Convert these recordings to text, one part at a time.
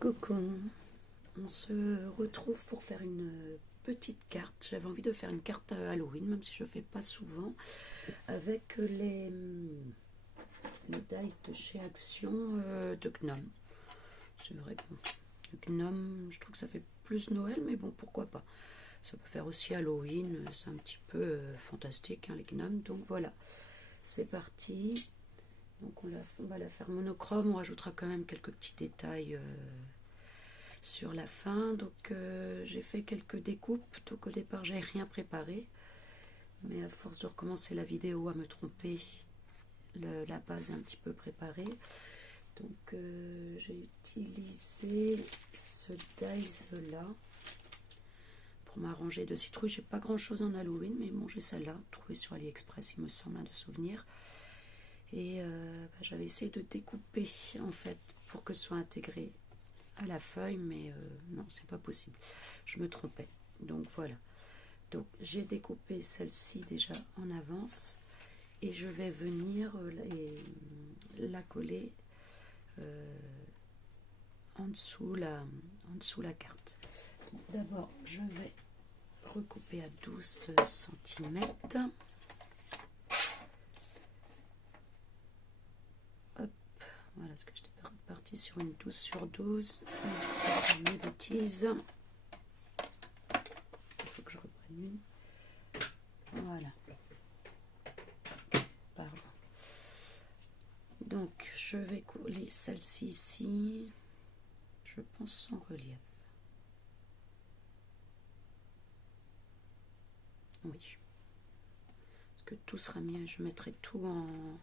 Coucou, on se retrouve pour faire une petite carte. J'avais envie de faire une carte à Halloween, même si je ne fais pas souvent, avec les dice de chez Action de Gnome. C'est vrai que le Gnome, je trouve que ça fait plus Noël, mais bon, pourquoi pas. Ça peut faire aussi Halloween, c'est un petit peu fantastique, hein, les Gnomes. Donc voilà, c'est parti. Donc on va la faire monochrome, on rajoutera quand même quelques petits détails sur la fin. Donc j'ai fait quelques découpes, donc au départ j'avais rien préparé, mais à force de recommencer la vidéo à me tromper, la base est un petit peu préparée. Donc j'ai utilisé ce dice là pour m'arranger de citrouille. J'ai pas grand chose en Halloween, mais bon, j'ai celle-là trouvée sur AliExpress, il me semble, de souvenir. Et j'avais essayé de découper en fait pour que ce soit intégré à la feuille, mais non, c'est pas possible, je me trompais. Donc voilà, donc j'ai découpé celle-ci déjà en avance et je vais venir la coller en dessous la carte. D'abord je vais recouper à 12 cm. Hop, voilà, ce que j'étais partie sur une 12 sur 12. Mes bêtises. Il faut que je reprenne une. Voilà. Pardon. Donc, je vais coller celle-ci ici. Je pense sans relief. Oui. Parce que tout sera mis. Je mettrai tout en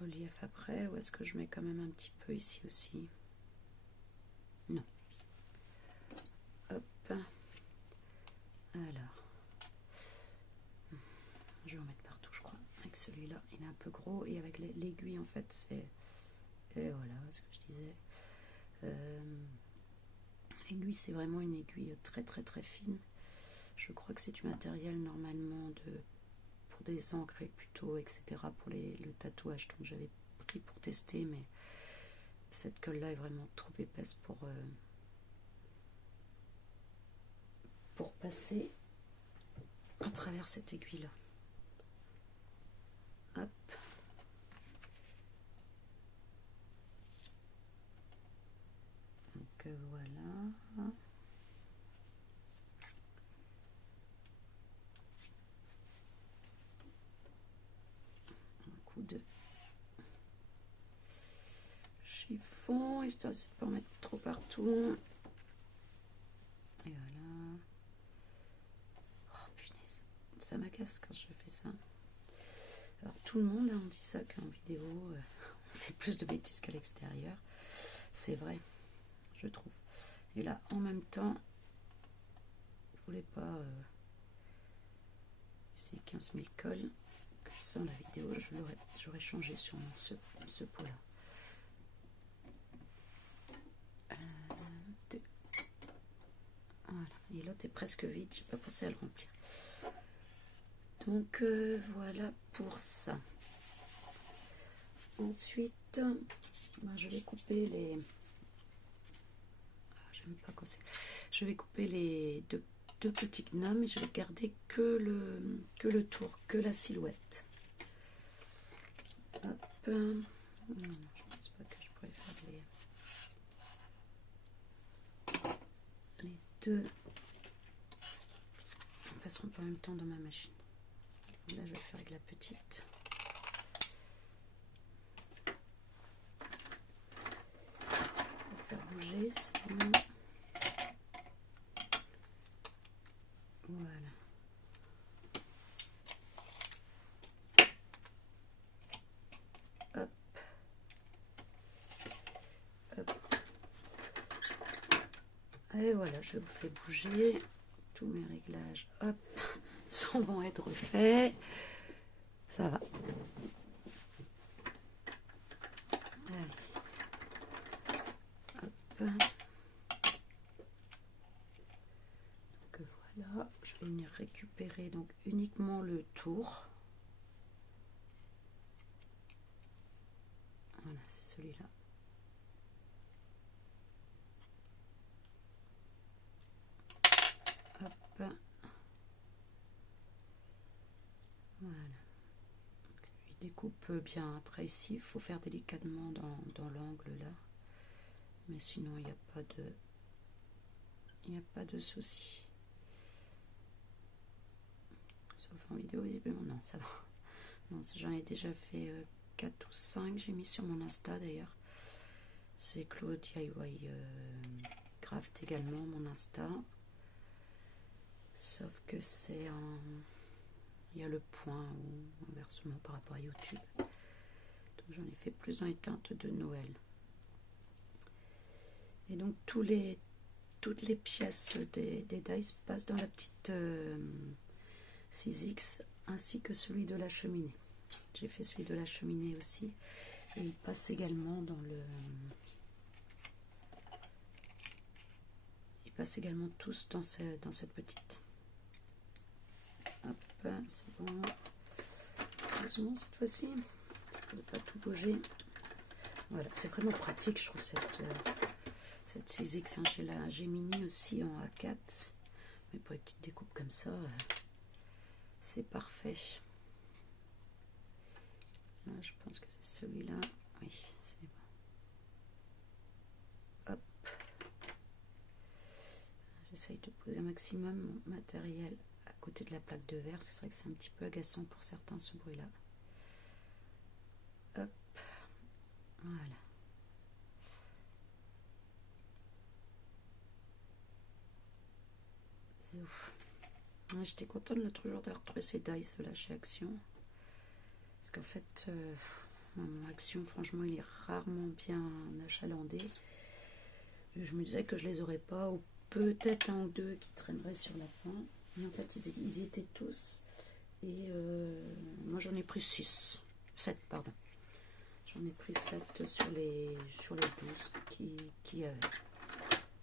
relief après. Ou est-ce que je mets quand même un petit peu ici aussi? Non. Hop. Alors. Je vais en mettre partout, je crois. Avec celui-là, il est un peu gros. Et avec l'aiguille, en fait, c'est... Et voilà ce que je disais. L'aiguille, c'est vraiment une aiguille très très très fine. Je crois que c'est du matériel normalement pour des encres et plutôt, etc. pour le tatouage. Donc j'avais pris pour tester, mais cette colle-là est vraiment trop épaisse pour passer à travers cette aiguille-là. Hop. Donc voilà. Un coup de chiffon, histoire de ne pas en mettre trop partout. Et voilà. Oh punaise, ça m'agace quand je fais ça. Alors tout le monde, on dit ça qu'en vidéo, on fait plus de bêtises qu'à l'extérieur. C'est vrai, je trouve. Et là, en même temps, je voulais pas essayer 15 000 cols. Sans la vidéo, j'aurais changé sur ce pot-là. Voilà, et l'autre est presque vide, j'ai pas pensé à le remplir. Donc voilà pour ça. Ensuite, je vais couper les... J'aime pas quand c'est... Je vais couper les deux petits gnomes et je vais garder que le tour, que la silhouette. Hop. Je pense pas que je pourrais faire les deux. Ils passeront pas en même temps dans ma machine. Là, je vais le faire avec la petite. Je vais faire bouger, c'est bon. Voilà. Hop. Hop. Et voilà, je vous fais bouger. Tous mes réglages, hop, vont être faits. Ça va. Allez. Hop. Donc voilà, je vais venir récupérer donc uniquement le tour. Voilà, c'est celui-là. découpe bien. Après ici, il faut faire délicatement dans l'angle là. Mais sinon, il n'y a pas de souci. Sauf en vidéo, visiblement, non, ça va. Non, j'en ai déjà fait 4 ou 5, j'ai mis sur mon Insta d'ailleurs. C'est Claude DIY Craft également, mon Insta. Sauf que c'est un... Il y a le point ou inversement par rapport à YouTube. Donc j'en ai fait plus dans les teintes de Noël. Et donc toutes les pièces des dice passent dans la petite 6X ainsi que celui de la cheminée. J'ai fait celui de la cheminée aussi. Et il passe également dans le... Ils passent également tous dans cette petite. Hop, c'est bon. Heureusement cette fois-ci, parce qu'on ne peut pas tout bouger. Voilà, c'est vraiment pratique, je trouve, cette 6X. Hein. J'ai la Gemini aussi en A4. Mais pour les petites découpes comme ça, c'est parfait. Là, je pense que c'est celui-là. Oui, c'est bon. Hop. J'essaye de poser un maximum mon matériel à côté de la plaque de verre. C'est vrai que c'est un petit peu agaçant pour certains ce bruit-là. Hop. Voilà. J'étais contente l'autre jour d'avoir retrouvé ces dice là chez Action. Parce qu'en fait, mon Action, franchement, il est rarement bien achalandé. Et je me disais que je les aurais pas, ou peut-être un ou deux qui traîneraient sur la fin. Mais en fait, ils y étaient tous. Et moi, j'en ai pris 7, pardon. J'en ai pris 7 sur les 12 qui avaient.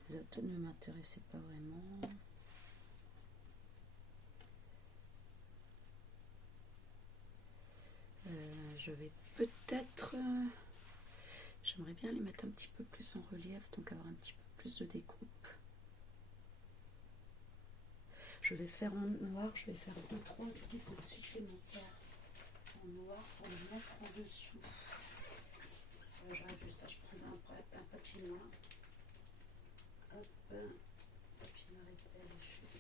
Les autres ne m'intéressaient pas vraiment. Je vais peut-être... J'aimerais bien les mettre un petit peu plus en relief, donc avoir un petit peu plus de découpe. Je vais faire en noir, je vais faire 2-3 découpes supplémentaires en noir pour les mettre en dessous. J'arrive juste à je prends un papier noir. Hop, papier noir et les chutes.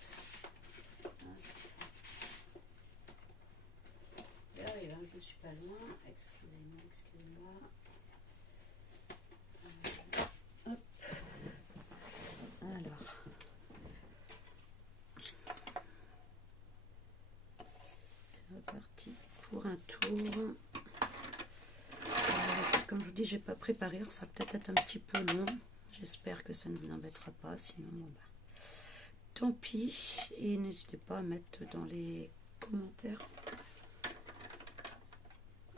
J'arrive, hein, je ne suis pas loin. Excusez-moi. Hop. Alors. C'est reparti pour un tour. Comme je vous dis, j'ai pas préparé, ça va peut-être être un petit peu long. J'espère que ça ne vous embêtera pas, sinon bon bah, tant pis. Et n'hésitez pas à mettre dans les commentaires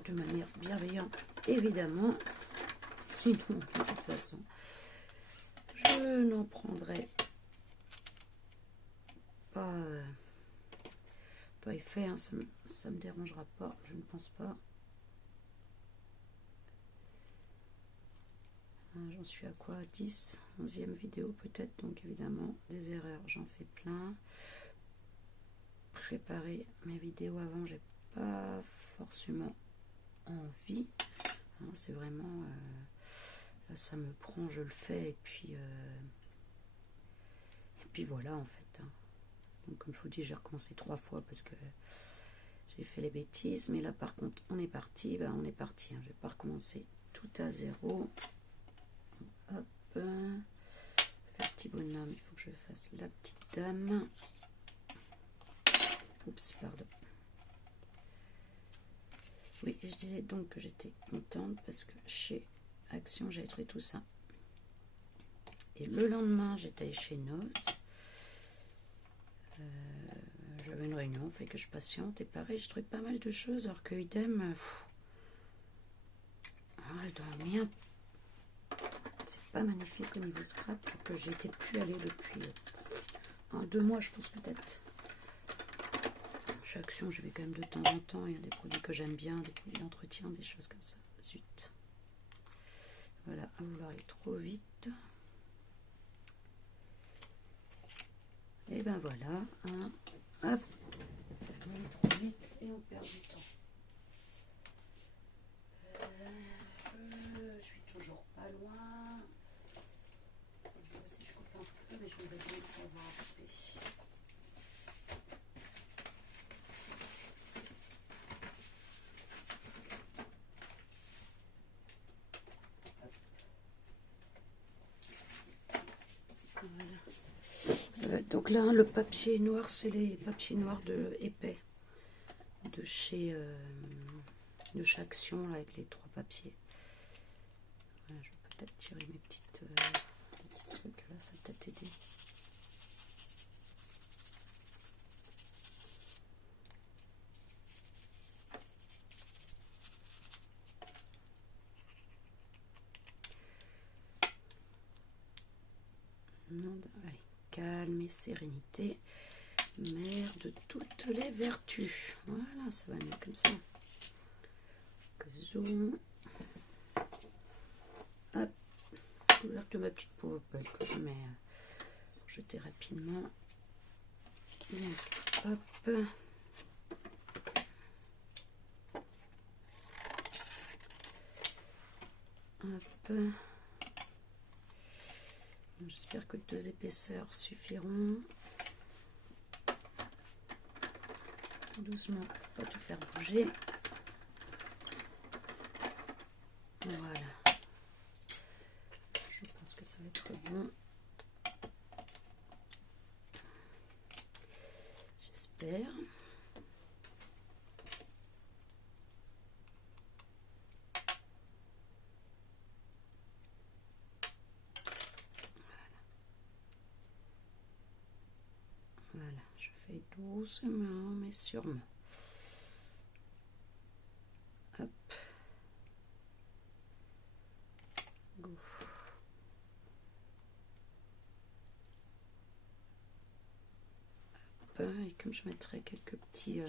de manière bienveillante, évidemment. Sinon, de toute façon, je n'en prendrai pas effet. Hein, ça me dérangera pas, je ne pense pas. J'en suis à quoi? 10, 11e vidéo peut-être, donc évidemment des erreurs, j'en fais plein. Préparer mes vidéos avant, j'ai pas forcément envie. Hein, c'est vraiment là, ça me prend, je le fais et puis voilà en fait. Hein. Donc comme je vous dis, j'ai recommencé 3 fois parce que j'ai fait les bêtises, mais là par contre on est parti, on est parti. Hein. Je vais pas recommencer tout à zéro. Hop, faire petit bonhomme, il faut que je fasse la petite dame. Oups, pardon. Oui, je disais donc que j'étais contente parce que chez Action, j'avais trouvé tout ça. Et le lendemain, j'étais chez Noz. J'avais une réunion, il fallait que je patiente. Et pareil, j'ai trouvé pas mal de choses, alors que idem, dans le mien, c'est pas magnifique au niveau scrap, que j'étais plus allée depuis 2 mois, je pense peut-être. Chez Action, je vais quand même de temps en temps. Il y a des produits que j'aime bien, des produits d'entretien, des choses comme ça. Zut. Voilà, à vouloir aller trop vite. Et ben voilà. Hein. Hop. On va aller trop vite et on perd du temps. Donc là, le papier noir, c'est les papiers noirs de épais de chez Action, là, avec les 3 papiers. Voilà, je vais peut-être tirer mes petits trucs là, ça va peut-être aider. Allez, calme et sérénité, mère de toutes les vertus. Voilà, ça va mieux comme ça. Zoom. Hop, couvercle de ma petite poubelle que je mets pour jeter rapidement. Donc, hop. Hop. J'espère que 2 épaisseurs suffiront. Doucement, pas tout faire bouger. Voilà. Je pense que ça va être bon. J'espère. Voilà, je fais doucement mais sûrement. Hop. Go. Hop. Et comme je mettrai quelques petits...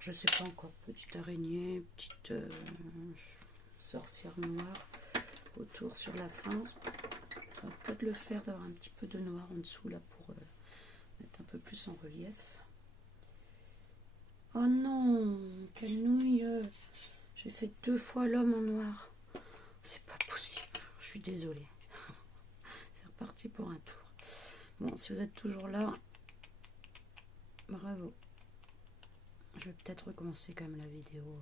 je sais pas encore, petite araignée, petite sorcière noire autour sur la fin. On va peut-être le faire d'avoir un petit peu de noir en dessous là pour mettre un peu plus en relief. Oh non, quelle nouille! J'ai fait 2 fois l'homme en noir. C'est pas possible, je suis désolée. C'est reparti pour un tour. Bon, si vous êtes toujours là, bravo. Je vais peut-être recommencer quand même la vidéo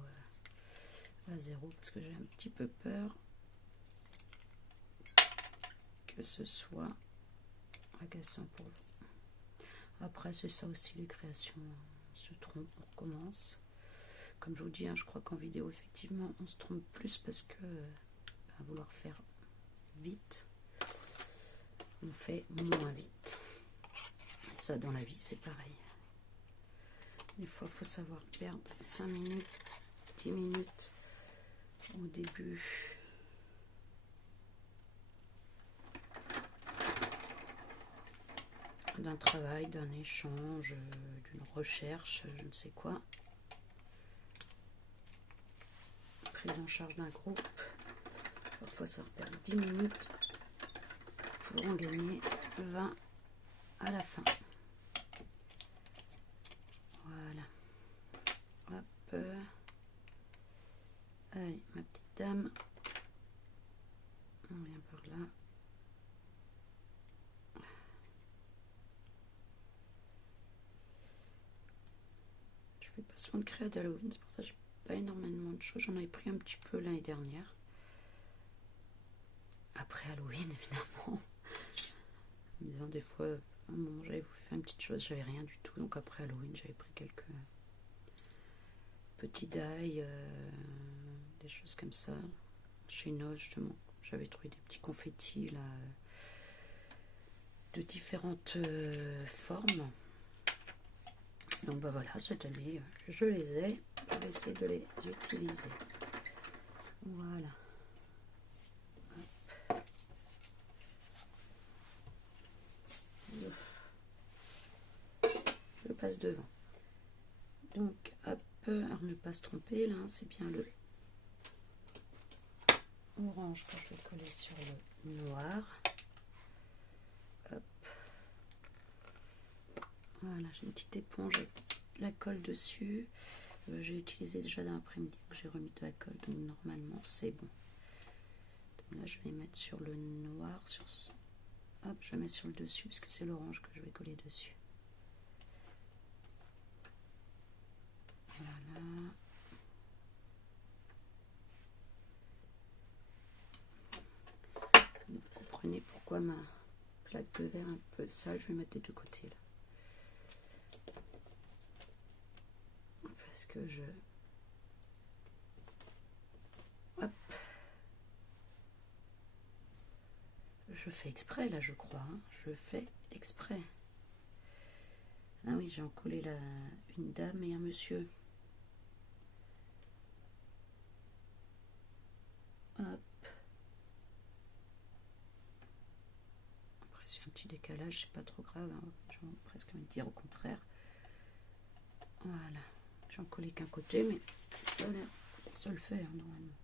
à 0 parce que j'ai un petit peu peur que ce soit agaçant pour vous. Après, c'est ça aussi, les créations se trompent, on recommence. Comme je vous dis, hein, je crois qu'en vidéo, effectivement, on se trompe plus parce que à vouloir faire vite, on fait moins vite. Et ça, dans la vie, c'est pareil. Des fois, il faut savoir perdre 5 minutes, 10 minutes au début. D'un travail, d'un échange, d'une recherche, je ne sais quoi. Prise en charge d'un groupe. Parfois, ça perd 10 minutes pour en gagner 20 à la fin. Voilà. Hop. Allez, ma petite dame. On vient par là. Je fais pas souvent de créa d'Halloween, c'est pour ça que j'ai pas énormément de choses. J'en avais pris un petit peu l'année dernière. Après Halloween, évidemment. En disant des fois, à un moment j'avais voulu faire une petite chose, j'avais rien du tout. Donc après Halloween, j'avais pris quelques petits die, des choses comme ça. Chez Noz, justement, j'avais trouvé des petits confettis là, de différentes formes. Donc bah voilà, cette année, je les ai. Je vais essayer de les utiliser. Voilà. Je passe devant. Donc, hop, alors ne pas se tromper, là, c'est bien le orange que je vais coller sur le noir. Hop. Voilà, j'ai une petite éponge avec la colle dessus. J'ai utilisé déjà dans l'après-midi que j'ai remis de la colle, donc normalement c'est bon. Donc là, je vais mettre sur le noir, sur ce... Hop, je mets sur le dessus parce que c'est l'orange que je vais coller dessus. Voilà. Vous comprenez pourquoi pourquoi ma plaque de verre est un peu sale. Je vais mettre des deux côtés là. Parce que hop. Je fais exprès là, je crois. Hein. Je fais exprès. Ah oui, j'ai encollé une dame et un monsieur. Hop. Après, c'est un petit décalage, c'est pas trop grave. Hein. Je vais presque me dire au contraire. Voilà. J'ai encollé qu'un côté, mais ça le fait hein, normalement.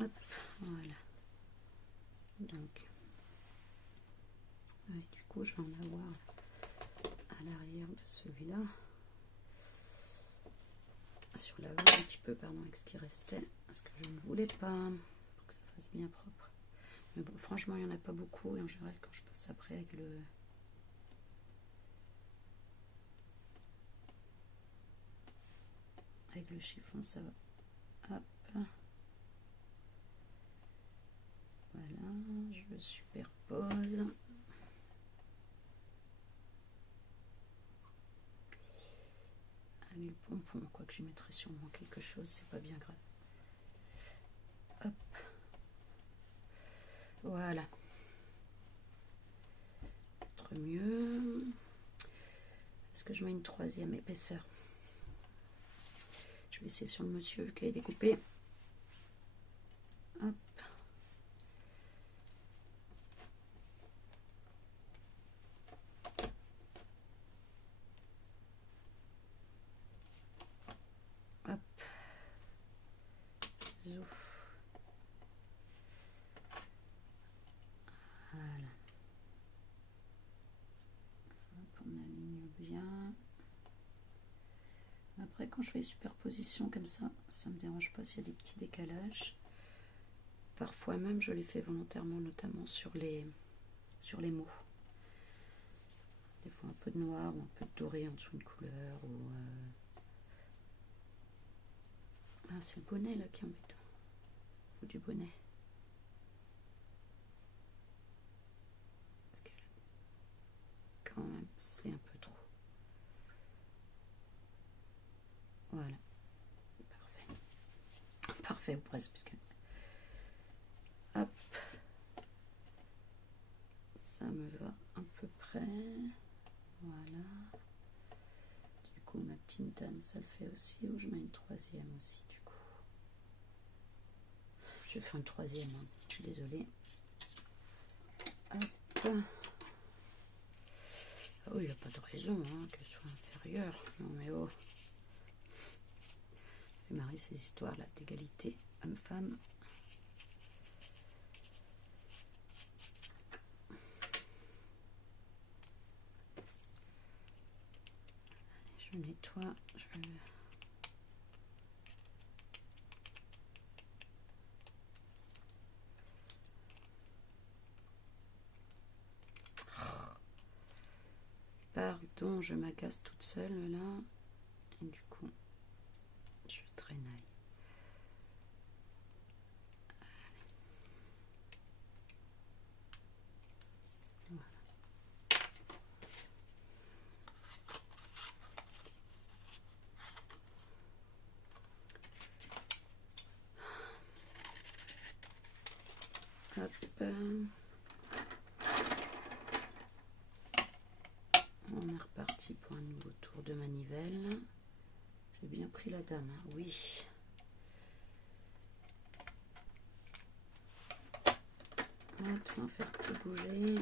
Hop, voilà. Donc, ouais, du coup, je vais en avoir à l'arrière de celui-là. Sur l'avant un petit peu, pardon, avec ce qui restait, parce que je ne voulais pas, pour que ça fasse bien propre. Mais bon, franchement, il n'y en a pas beaucoup, et en général, quand je passe après avec le chiffon, ça va. Hop. Voilà, je superpose. Allez, le pompon, quoique j'y mettrai sûrement quelque chose, c'est pas bien grave. Hop. Voilà. Peut-être mieux. Est-ce que je mets une troisième épaisseur? Je vais essayer sur le monsieur qui est découpé. Hop. Hop. Zouf. Voilà. Hop, on aligne bien. Après, quand je fais superposition comme ça me dérange pas s'il y a des petits décalages. Parfois même, je les fais volontairement, notamment sur les mots. Des fois un peu de noir ou un peu de doré en dessous d'une couleur. Ah, c'est le bonnet là qui est embêtant. Ou du bonnet. Parce que là, quand même, c'est un peu trop. Voilà. Parfait. Parfait ou presque. Puisque... Hop. Ça me va à peu près. Voilà. Du coup, ma petite dame, ça le fait aussi. Ou je mets une troisième aussi, du coup. Je vais faire une troisième, hein. Je suis désolée. Hop. Ah oui, il n'y a pas de raison hein, que ce soit inférieur. Non mais oh. Ça fait marrer ces histoires là d'égalité homme-femme. Je nettoie. Pardon, je m'agace toute seule là. Et du coup, je traînaille. Voilà. Hop. On est reparti pour un nouveau tour de manivelle. J'ai bien pris la dame, hein. Oui. Hop, sans faire tout bouger.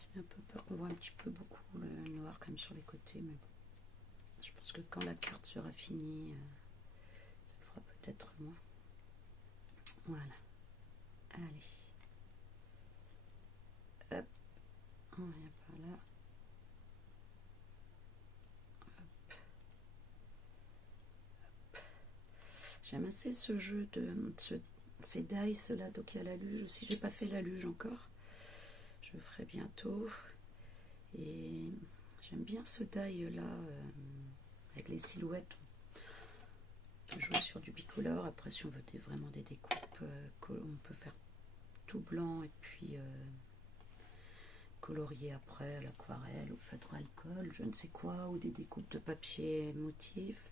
J'ai un peu peur qu'on voit un petit peu beaucoup le noir comme sur les côtés, mais bon. Je pense que quand la carte sera finie, ça le fera peut-être moins. Voilà. Allez. Hop. On vient par là. Hop. Hop. J'aime assez ce jeu de ces dice là, donc il y a la luge aussi. J'ai pas fait la luge encore. Je le ferai bientôt. Et J'aime bien ce die là, avec les silhouettes. On peut jouer sur du bicolore. Après, si on veut vraiment des découpes, on peut faire tout blanc et puis colorier après à l'aquarelle, au feutre alcool, je ne sais quoi, ou des découpes de papier motif,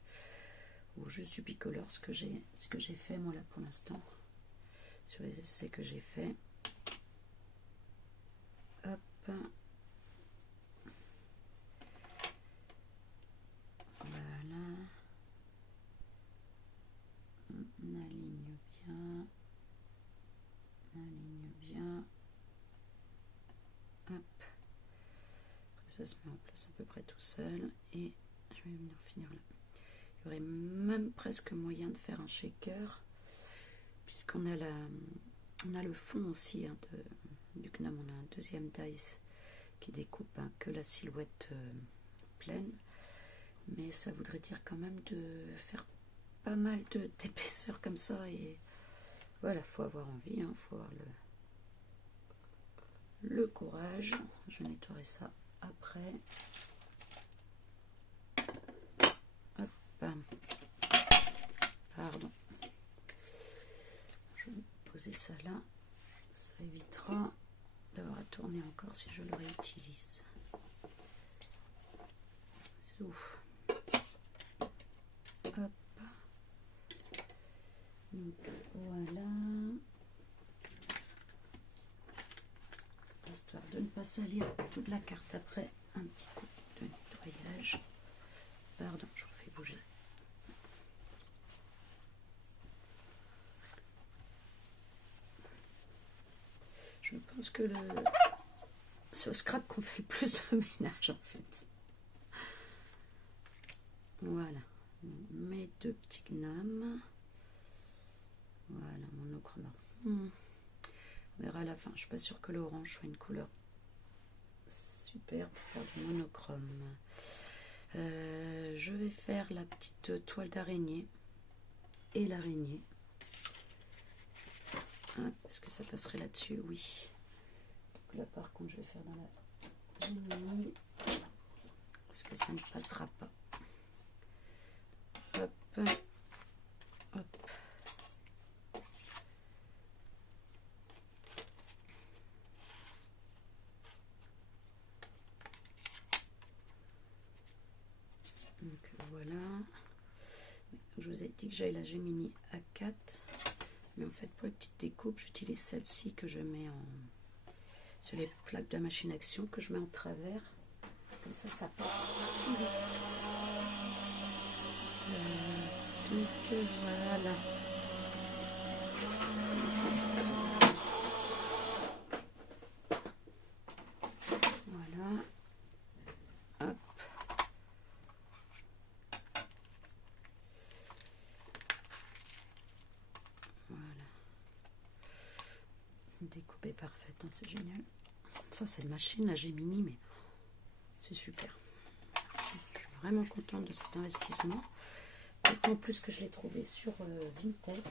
ou juste du bicolore, ce que j'ai fait moi là pour l'instant, sur les essais que j'ai fait. Hop. Voilà. On aligne bien. On aligne bien. Hop. Après ça se met en place à peu près tout seul. Et je vais venir finir là. Il y aurait même presque moyen de faire un shaker, puisqu'on a on a le fond aussi hein, du gnome. On a un deuxième dice qui découpe hein, que la silhouette pleine. Mais ça voudrait dire quand même de faire pas mal d'épaisseur comme ça. Et voilà, faut avoir envie, hein, faut avoir le courage. Je nettoierai ça après. Hop. Pardon. Je vais poser ça là. Ça évitera d'avoir à tourner encore si je le réutilise. Ouf. Hop. Donc voilà. Histoire de ne pas salir toute la carte après, un petit coup de nettoyage. Pardon, je vous fais bouger. Je pense que c'est au scrap qu'on fait le plus de ménage en fait. Voilà, mes deux petits gnomes. Voilà, monochrome. On verra à la fin. Je suis pas sûre que l'orange soit une couleur super pour faire du monochrome. Je vais faire la petite toile d'araignée et l'araignée. Est-ce que ça passerait là-dessus? Oui. Donc là par contre je vais faire dans la Gemini. Est-ce que ça ne passera pas? Hop. Hop. Donc voilà. Je vous ai dit que j'avais la Gemini A4. Mais en fait pour les petites découpes j'utilise celle-ci que je mets sur les plaques de la machine action, que je mets en travers. Comme ça passe plus vite. Donc voilà. Voilà. Hop. Voilà. Découpée parfaite, hein, c'est génial. Ça c'est une machine, la Gemini, mais c'est super. Je suis vraiment contente de cet investissement. D'autant plus que je l'ai trouvé sur Vinted,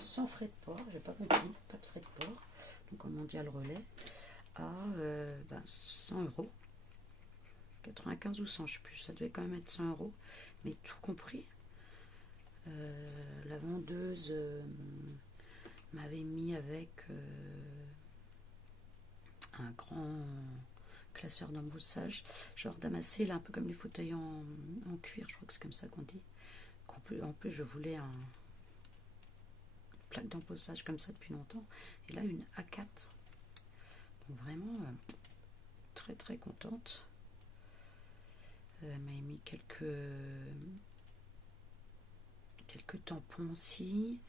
sans frais de port, j'ai pas compris, pas de frais de port, donc en mondial relais, à 100 €, 95 ou 100, je sais plus, ça devait quand même être 100 €, mais tout compris. La vendeuse m'avait mis avec un grand classeur d'embossage, genre damassé, là, un peu comme les fauteuils en cuir, je crois que c'est comme ça qu'on dit. En plus, je voulais une plaque d'embossage comme ça depuis longtemps. Et là, une A4. Donc vraiment, très très contente. Elle m'a mis quelques tampons aussi.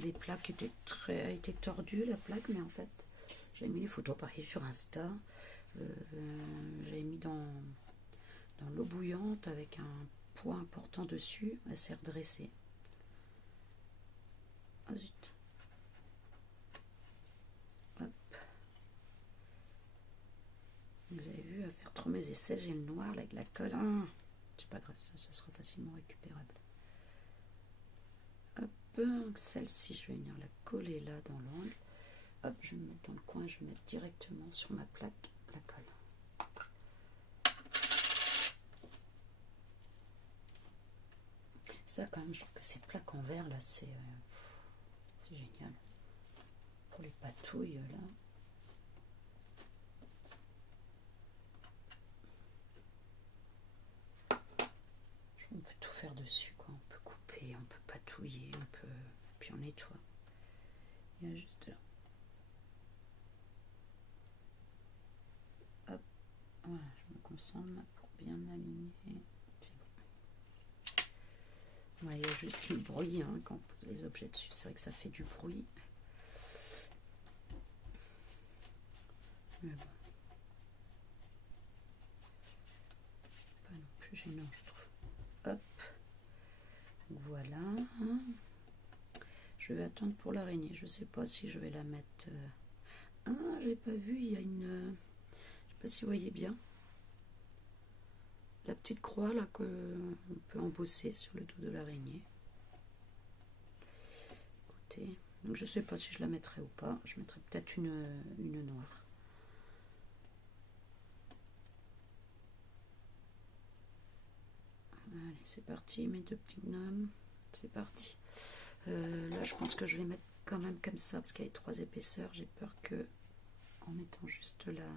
Les plaques étaient tordues, la plaque, mais en fait, j'avais mis les photos pareil sur Insta. J'avais mis dans l'eau bouillante avec un poids important dessus, elle s'est redressée. Oh zut. Hop. Vous avez vu, à faire trop mes essais, j'ai le noir là, avec la colle. C'est pas grave, ça sera facilement récupérable. Hop, celle-ci, je vais venir la coller là dans l'angle. Hop, je vais me mettre dans le coin, je vais mettre directement sur ma plaque la colle. ça quand même, je trouve que ces plaques en verre là, c'est génial. Pour les patouilles là. On peut tout faire dessus, quoi. On peut couper, on peut patouiller, on peut... Puis on nettoie. Il y a juste là. Hop. Voilà, je me concentre pour bien aligner. C'est bon. Ouais, il y a juste le bruit hein, quand on pose les objets dessus. C'est vrai que ça fait du bruit. Mais bon. Pas non plus gênant, je trouve. Hop. Voilà. Je vais attendre pour l'araignée. Je sais pas si je vais la mettre... Ah, j'ai pas vu, il y a une... Je sais pas si vous voyez bien. La petite croix là qu'on peut embosser sur le dos de l'araignée. Écoutez, donc je sais pas si je la mettrai ou pas. Je mettrai peut-être une noire. Allez, c'est parti, mes deux petits gnomes. C'est parti. Là, je pense que je vais mettre quand même comme ça parce qu'il y a 3 épaisseurs. J'ai peur que, en mettant juste là.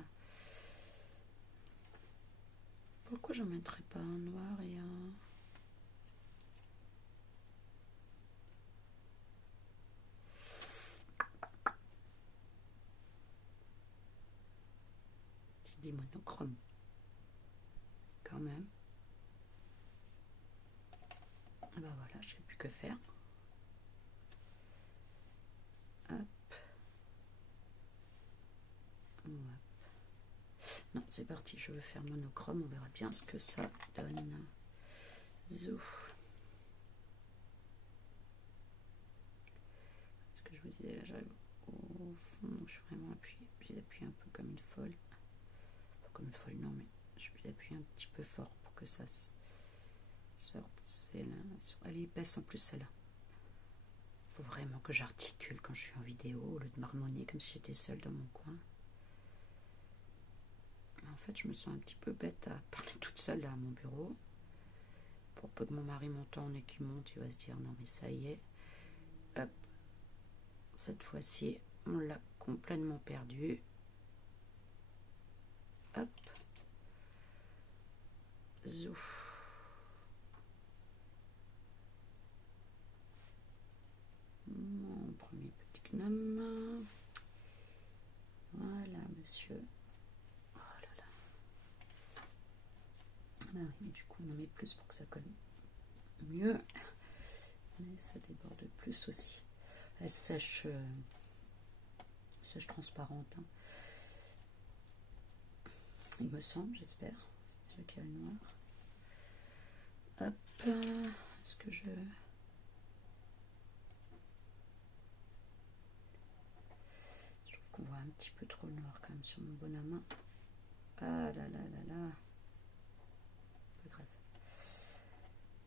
Pourquoi j'en mettrais pas un noir et un. Petit dit monochrome. Quand même. Ben voilà, je sais plus que faire. Hop. Hop. Non, c'est parti, je veux faire monochrome, on verra bien ce que ça donne. Zou. Ce que je vous disais, là j'arrive au fond, je suis vraiment appuyée. Puis j'appuie un peu comme une folle. Pas comme une folle, non, mais je vais appuyer un petit peu fort pour que ça sorte. Elle est épaisse en plus celle-là. Il faut vraiment que j'articule quand je suis en vidéo au lieu de marmonner comme si j'étais seule dans mon coin. En fait, je me sens un petit peu bête à parler toute seule là à mon bureau. Pour peu que mon mari m'entende et qu'il monte, il va se dire non mais ça y est. Hop. Cette fois-ci, on l'a complètement perdu. Hop. Zouf. Mon premier petit gnome. Voilà, monsieur. Oh là là. Ah oui, du coup, on en met plus pour que ça colle mieux. Mais ça déborde plus aussi. Elle sèche, sèche transparente. Hein. Il me semble, j'espère. C'est déjà qu'il y a le noir. Hop. Est-ce que je... Je trouve qu'on voit un petit peu trop le noir quand même sur mon bonhomme. Ah là là là là. Pas grave.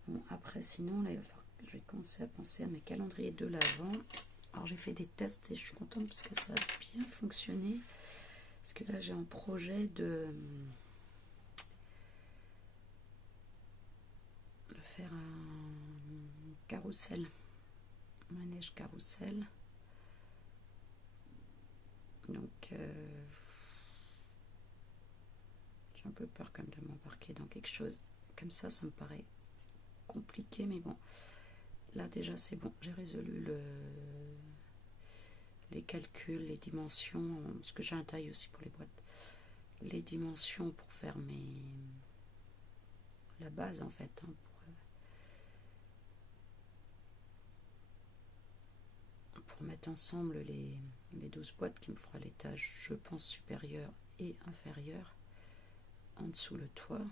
Bon, après, sinon, là, il va falloir que je vais commencer à penser à mes calendriers de l'Avent. Alors, j'ai fait des tests et je suis contente parce que ça a bien fonctionné. Parce que là, j'ai un projet de faire un carrousel. Un manège carrousel. Donc, j'ai un peu peur quand même de m'embarquer dans quelque chose comme ça me paraît compliqué, mais bon, là déjà c'est bon, j'ai résolu les calculs, les dimensions, parce que j'ai un taille aussi pour les boîtes, les dimensions pour faire la base en fait, hein, pour mettre ensemble les 12 boîtes qui me fera l'étage, je pense, supérieur et inférieur. En dessous le toit,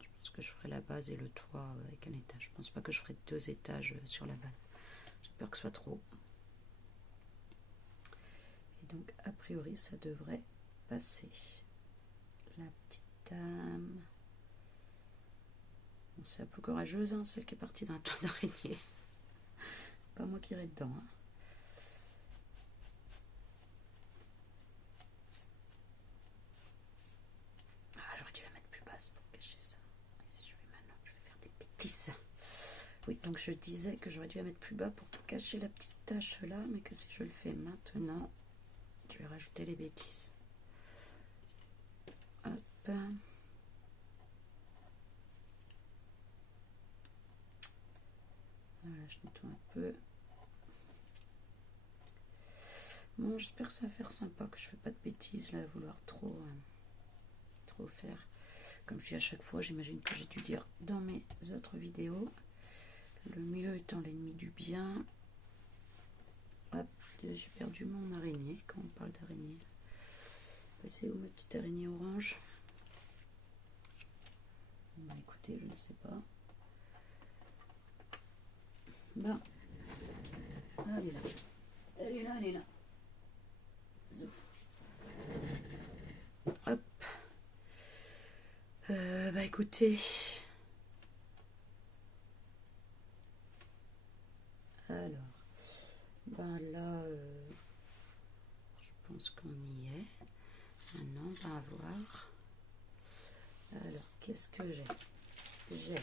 je pense que je ferai la base et le toit avec un étage. Je pense pas que je ferai 2 étages sur la base. J'ai peur que ce soit trop. Et donc a priori ça devrait passer. La petite dame. Bon, c'est la plus courageuse, hein, celle qui est partie dans un toit d'araignée. Pas moi qui irai dedans. Hein. Ah, j'aurais dû la mettre plus basse pour cacher ça. Et si je vais maintenant, je vais faire des bêtises. Oui, donc je disais que j'aurais dû la mettre plus bas pour cacher la petite tache là, mais que si je le fais maintenant, je vais rajouter les bêtises. Hop. Voilà, je nettoie un peu. Bon, j'espère que ça va faire sympa, que je fais pas de bêtises là, à vouloir trop faire. Comme je dis à chaque fois, j'imagine que j'ai dû dire dans mes autres vidéos. Le mieux étant l'ennemi du bien. Hop, j'ai perdu mon araignée quand on parle d'araignée. C'est où ma petite araignée orange? Bah, écoutez, je ne sais pas. Ben, elle est là. Elle est là, elle est là. Zouf. Hop. Bah écoutez. Alors, ben là, je pense qu'on y est. Maintenant, on va voir. Alors, qu'est-ce que j'ai?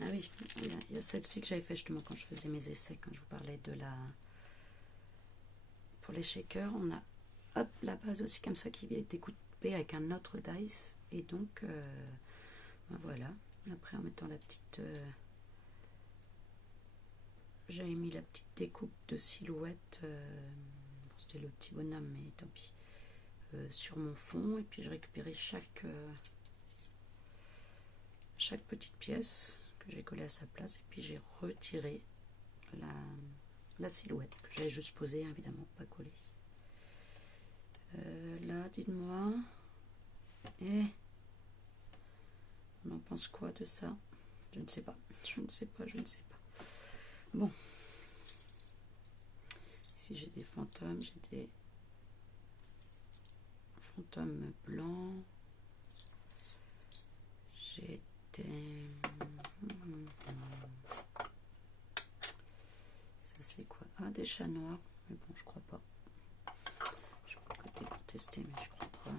Ah oui, il y a celle-ci que j'avais fait justement quand je faisais mes essais, quand je vous parlais de la... Pour les shakers, on a hop, la base aussi comme ça qui a été coupée avec un autre dice. Et donc, ben voilà. Après, en mettant la petite... j'avais mis la petite découpe de silhouette. Bon, c'était le petit bonhomme, mais tant pis. Sur mon fond. Et puis, je récupérais chaque petite pièce que j'ai collée à sa place. Et puis, j'ai retiré la silhouette que j'avais juste posée, évidemment, pas collée. Là, dites-moi. Et on en pense quoi de ça? Je ne sais pas. Je ne sais pas. Bon. Ici, j'ai des fantômes. J'ai des fantômes blancs. J'ai des... Ça, c'est quoi? Ah, des chats noirs. Mais bon, je crois pas. Je vais de côté pour tester, mais je crois pas.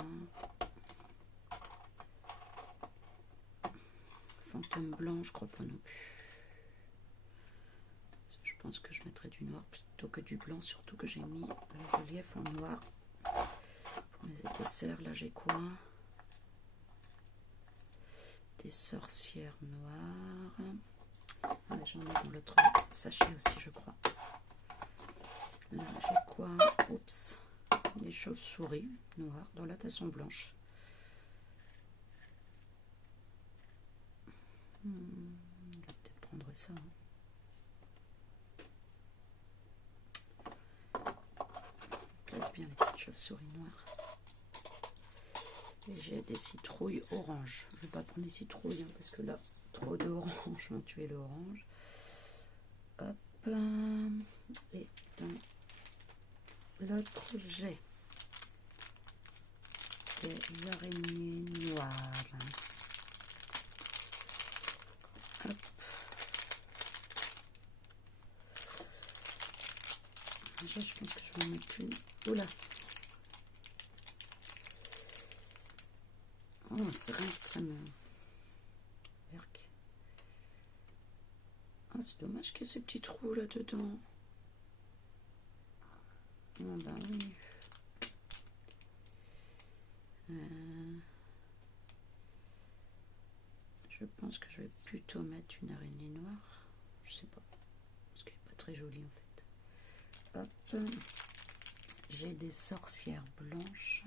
Fantôme blanc, je crois pas non plus. Je pense que je mettrai du noir plutôt que du blanc, surtout que j'ai mis le relief en noir. Pour mes épaisseurs, là j'ai quoi? Des sorcières noires. Ah, j'en ai dans l'autre sachet aussi, je crois. Là j'ai quoi? Oups. Des chauves-souris noires dans la tasson blanche. Je vais peut-être prendre ça. Place bien les petites chauves-souris noires. Et j'ai des citrouilles orange. Je ne vais pas prendre les citrouilles hein, parce que là, trop d'orange vont tuer l'orange. Hop. Et dans l'autre, j'ai des araignées noires. Hop. Déjà, je pense que je vais en mettre une. Oula. Oh, c'est rien que ça me verque. Ah, c'est dommage qu'il y ait ces petits trous là-dedans. Ah bah oui. Je pense que je vais plutôt mettre une araignée noire. Je sais pas. Parce qu'elle n'est pas très jolie en fait. Hop. J'ai des sorcières blanches.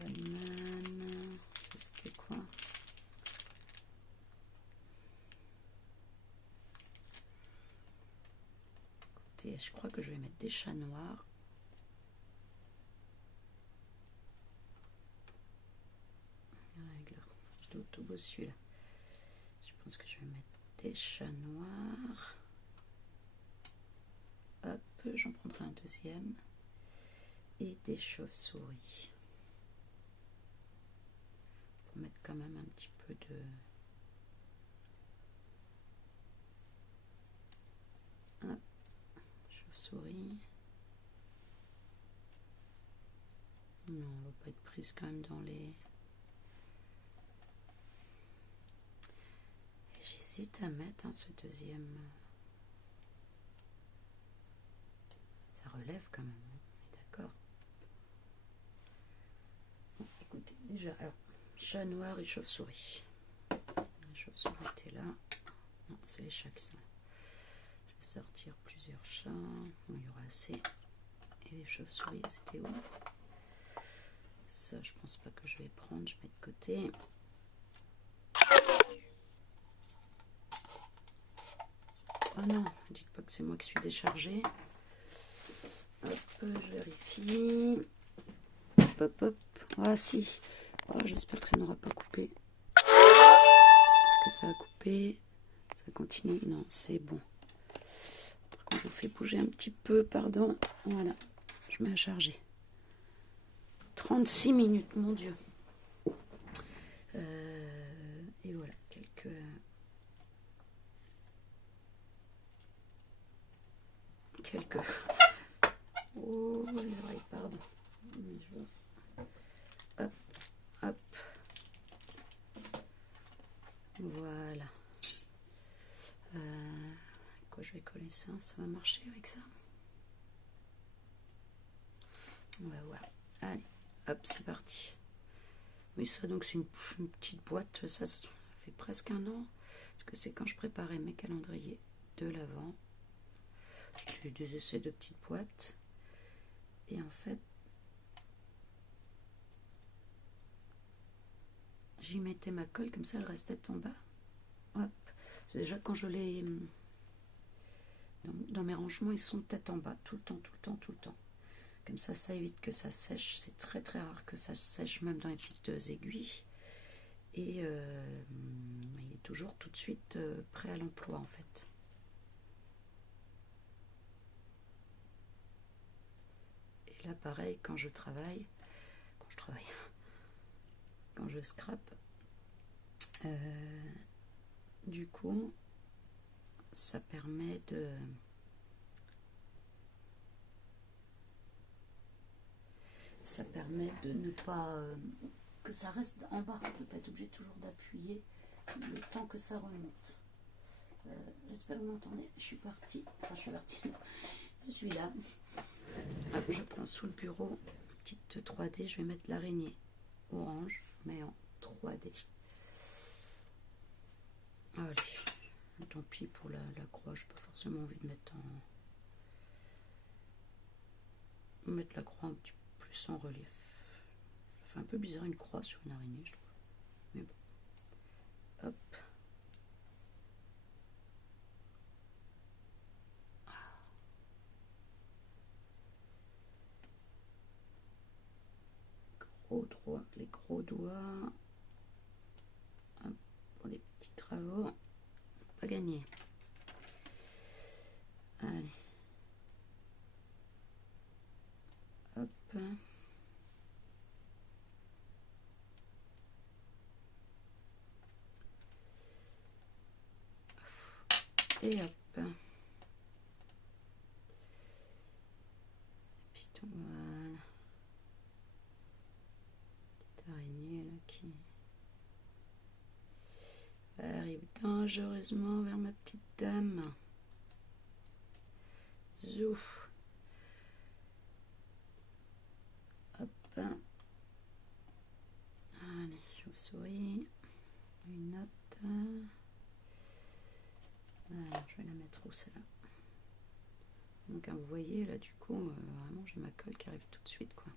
Banane. Ça c'était quoi? Écoutez, je crois que je vais mettre des chats noirs. Je dois tout beau celui-là. Je pense que je vais mettre des chats noirs. Hop, j'en prendrai un deuxième. Et des chauves-souris. Pour mettre quand même un petit peu de... Hop, chauve-souris. Non, on va pas être prise quand même dans les... J'hésite à mettre ce deuxième. Ça relève quand même, on est d'accord. Bon, écoutez, déjà, alors, chat noir et chauve-souris. La chauve-souris était là. Non, c'est les chats qui sont là. Je vais sortir plusieurs chats. Bon, il y aura assez. Et les chauves-souris, c'était où? Ça, je pense pas que je vais prendre. Je mets de côté. Oh non, dites pas que c'est moi qui suis déchargée. Hop, je vérifie. Hop, hop, hop. Ah si. Oh, j'espère que ça n'aura pas coupé. Est-ce que ça a coupé? Ça continue? Non, c'est bon. Par contre, je vous fais bouger un petit peu, pardon. Voilà, je mets à charger. 36 minutes, mon Dieu. Et voilà, quelques... Oh, les oreilles, pardon. Hop, hop. Voilà. Quoi, je vais coller ça. Ça va marcher avec ça. On va voir. Allez, hop, c'est parti. Oui, ça, donc, c'est une petite boîte. Ça fait presque un an. Parce que c'est quand je préparais mes calendriers de l'Avent. J'ai des essais de petites boîtes. Et en fait, j'y mettais ma colle, comme ça, elle restait en bas. Hop. Déjà, quand je les... Dans mes rangements, ils sont tête en bas, tout le temps, tout le temps, tout le temps. Comme ça évite que ça sèche. C'est très, très rare que ça sèche, même dans les petites aiguilles. Et il est toujours tout de suite prêt à l'emploi, en fait. Et là, pareil, quand je scrape, du coup, ça permet de... ne pas... que ça reste en bas. On ne peut pas être obligé toujours d'appuyer le temps que ça remonte. J'espère que vous m'entendez. Je suis partie. Enfin, je suis là. Hop, je prends sous le bureau une petite 3D. Je vais mettre l'araignée orange, mais en 3D. Allez. Tant pis pour la croix. Je n'ai pas forcément envie de mettre la croix un petit peu plus en relief. Ça fait un peu bizarre une croix sur une araignée, je trouve. Mais bon. Hop. Les gros doigts. Hop, pour les petits travaux. Pas gagné. Allez. Hop. Et hop. Piston, voilà. Petite araignée là qui arrive dangereusement vers ma petite dame. Zouf. Hop. Allez, chauve-souris. Une note. Voilà, je vais la mettre où celle-là. Donc vous voyez là du coup vraiment j'ai ma colle qui arrive tout de suite quoi.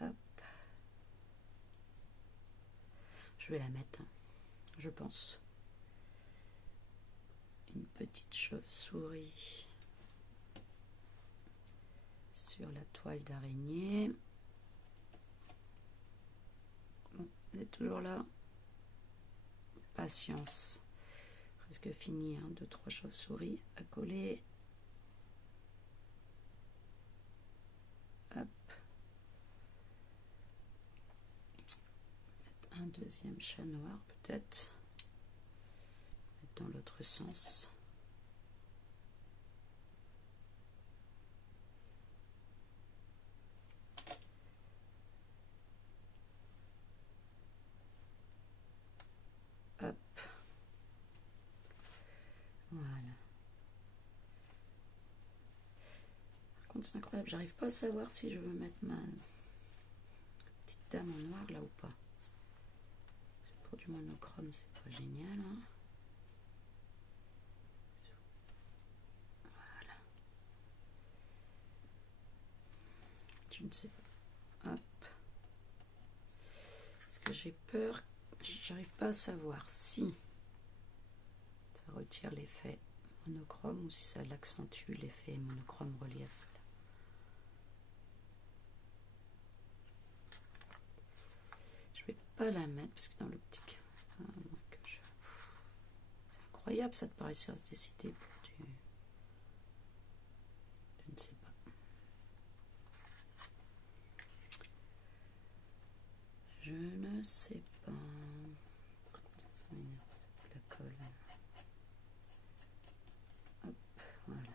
Hop. Je vais la mettre, je pense. Une petite chauve-souris sur la toile d'araignée. Bon, vous êtes toujours là. Patience. Presque fini, 2-3 chauves-souris à coller. Hop. Mettre un deuxième chat noir peut-être. Mettre dans l'autre sens. c'est incroyable. J'arrive pas à savoir si je veux mettre ma petite dame en noir là ou pas. Pour du monochrome, c'est pas génial. Hein. Voilà. Je ne sais pas. Hop. Parce que j'ai peur. J'arrive pas à savoir si ça retire l'effet monochrome ou si ça l'accentue l'effet monochrome relief. Je vais pas la mettre parce que dans l'optique, c'est incroyable ça de pas réussir à se décider pour du. Je ne sais pas. Je ne sais pas. Par contre, ça m'énerve, c'est la colle. Hop, voilà.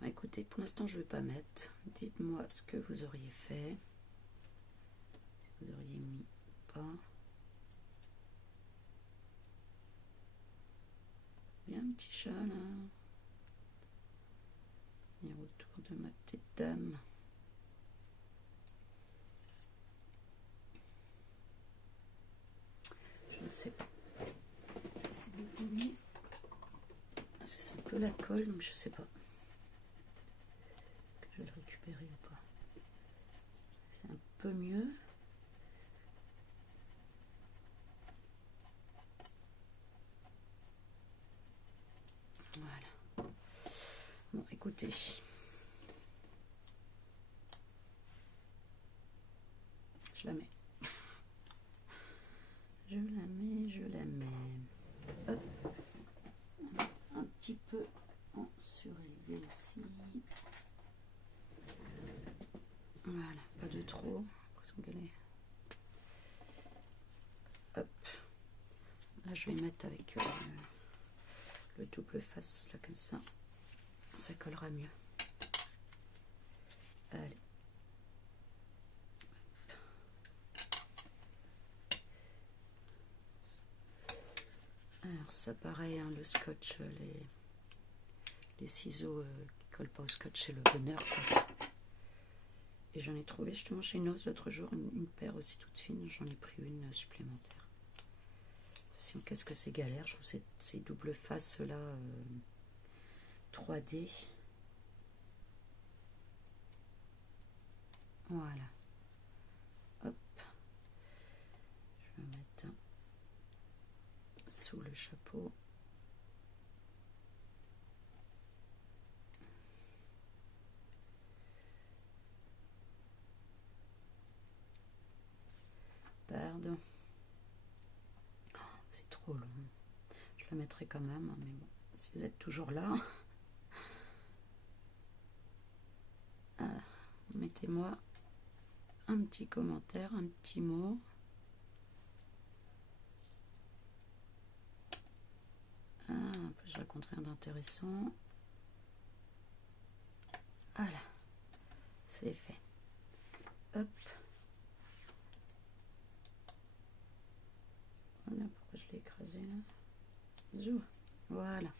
Bah, écoutez, pour l'instant, je ne vais pas mettre. Dites-moi ce que vous auriez fait. Si vous auriez mis ou pas. Il y a un petit chat là. Venir autour de ma petite dame. Je ne sais pas. Ça sent un peu la colle, donc je sais pas. Que je vais le récupérer ou pas. C'est un peu mieux. Voilà. Bon, écoutez. Je la mets. Je la mets, je la mets. Hop. Un petit peu en surélevé ici. Voilà, pas de trop. Hop. Là, je vais mettre avec le double face, là, comme ça. Ça collera mieux. Allez. Alors, ça pareil, hein, le scotch, les ciseaux qui collent pas au scotch, c'est le bonheur, quoi. Et j'en ai trouvé justement chez Noz l'autre jour une paire aussi toute fine. J'en ai pris une supplémentaire. Qu'est-ce que c'est galère. Je trouve ces doubles faces là 3D. Voilà. Hop. Je vais mettre sous le chapeau. Pardon. Oh, c'est trop long. Je la mettrai quand même, hein, mais bon, si vous êtes toujours là, mettez-moi un petit commentaire, un petit mot. Je raconte rien d'intéressant. Voilà, c'est fait. Hop. Voilà pourquoi je l'ai écrasé là. Zou. Voilà.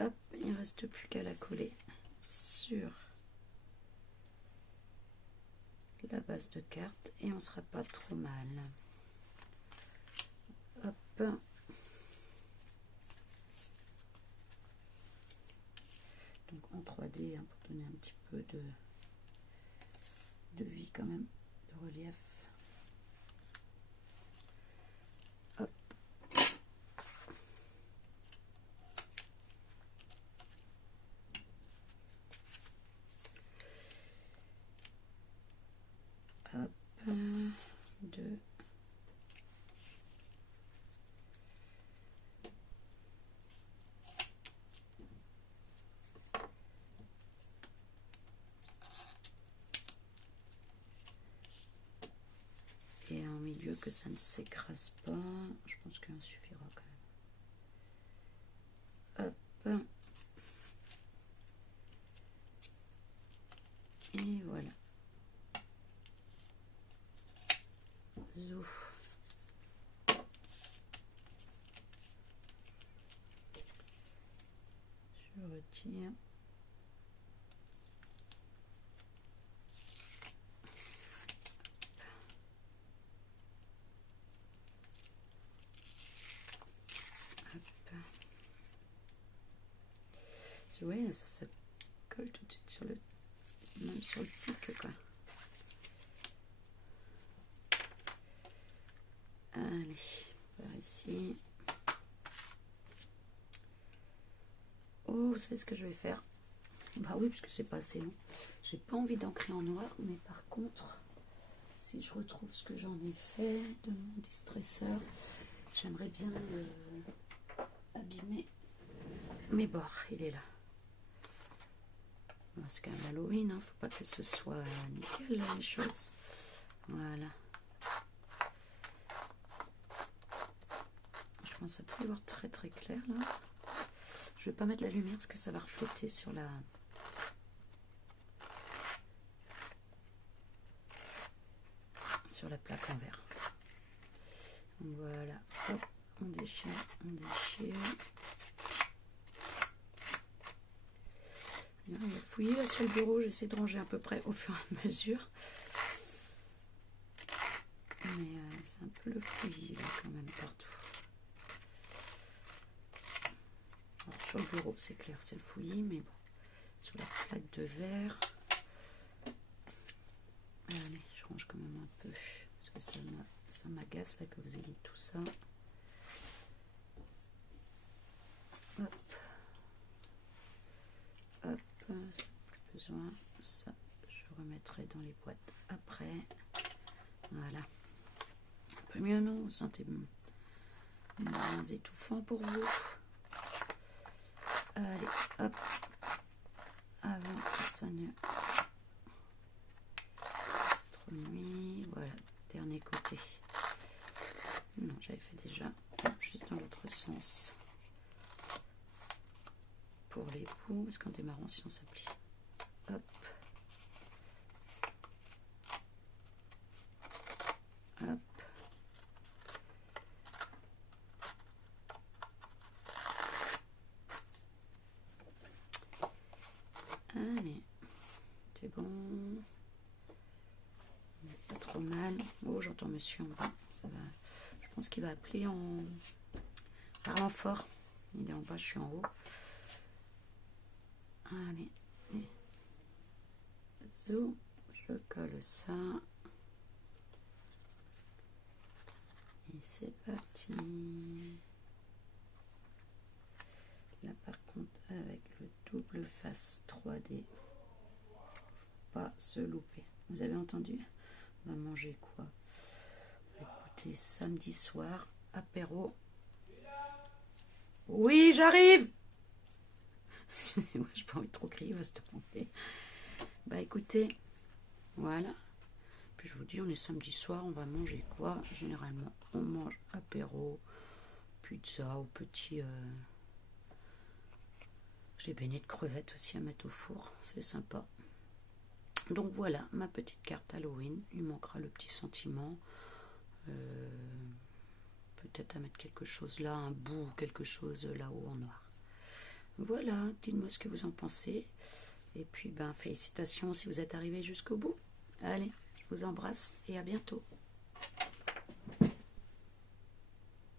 Hop, il ne reste plus qu'à la coller sur la base de carte et on sera pas trop mal. Hop. Donc en 3D, hein, pour donner un petit peu de vie quand même, de relief. Hop. Hop. 2. Et en milieu que ça ne s'écrase pas. Je pense qu'un suffira quand même. Hop. Et voilà. Zou. Je retire. Ouais, ça se colle tout de suite sur le... Même sur le pic, quoi. Allez, par ici. Oh, vous savez ce que je vais faire? Bah oui, puisque c'est pas assez long. J'ai pas envie d'encrer en noir, mais par contre, si je retrouve ce que j'en ai fait de mon distresseur, j'aimerais bien abîmer mes bords. Il est là. Parce qu'un Halloween, hein, faut pas que ce soit nickel les choses. Voilà. Je pense que ça peut y voir très très clair là. Je vais pas mettre la lumière parce que ça va refléter sur la... plaque en verre. Voilà. Hop, on déchire, on déchire. Il y a fouillé là sur le bureau, j'essaie de ranger à peu près au fur et à mesure. Mais c'est un peu le fouillis là quand même partout. Alors, sur le bureau c'est clair, c'est le fouillis, mais bon, sur la plaque de verre. Allez, je range quand même un peu, parce que ça m'agace là que vous ayez tout ça. Hop. Hop, ça n'a plus besoin. Ça, je remettrai dans les boîtes après. Voilà. Un peu mieux, non? Vous sentez moins étouffant pour vous? Allez, hop. Avant que ça ne... C'est trop nuit. Voilà, dernier côté. Non, j'avais fait déjà. Hop, juste dans l'autre sens. Pour les bouts, parce qu'en démarrant, si on se plie. Hop. Hop. Allez, c'est bon. Pas trop mal. Oh, j'entends monsieur en bas. Ça va. Je pense qu'il va appeler en parlant fort. Il est en bas, je suis en haut. Allez, zoom, je colle ça. Et c'est parti. Là par contre, avec le double face 3D, faut pas se louper. Vous avez entendu? On va manger quoi? Écoutez, samedi soir, apéro. Oui, j'arrive! Excusez-moi, j'ai pas envie de trop crier, va se tromper. Bah écoutez, voilà. Puis je vous dis, on est samedi soir, on va manger quoi? Généralement, on mange apéro, pizza ou petit... J'ai baigné de crevettes aussi à mettre au four, c'est sympa. Donc voilà, ma petite carte Halloween. Il manquera le petit sentiment. Peut-être à mettre quelque chose là, un bout ou quelque chose là-haut en noir. Voilà, dites-moi ce que vous en pensez. Et puis, ben, félicitations si vous êtes arrivés jusqu'au bout. Allez, je vous embrasse et à bientôt.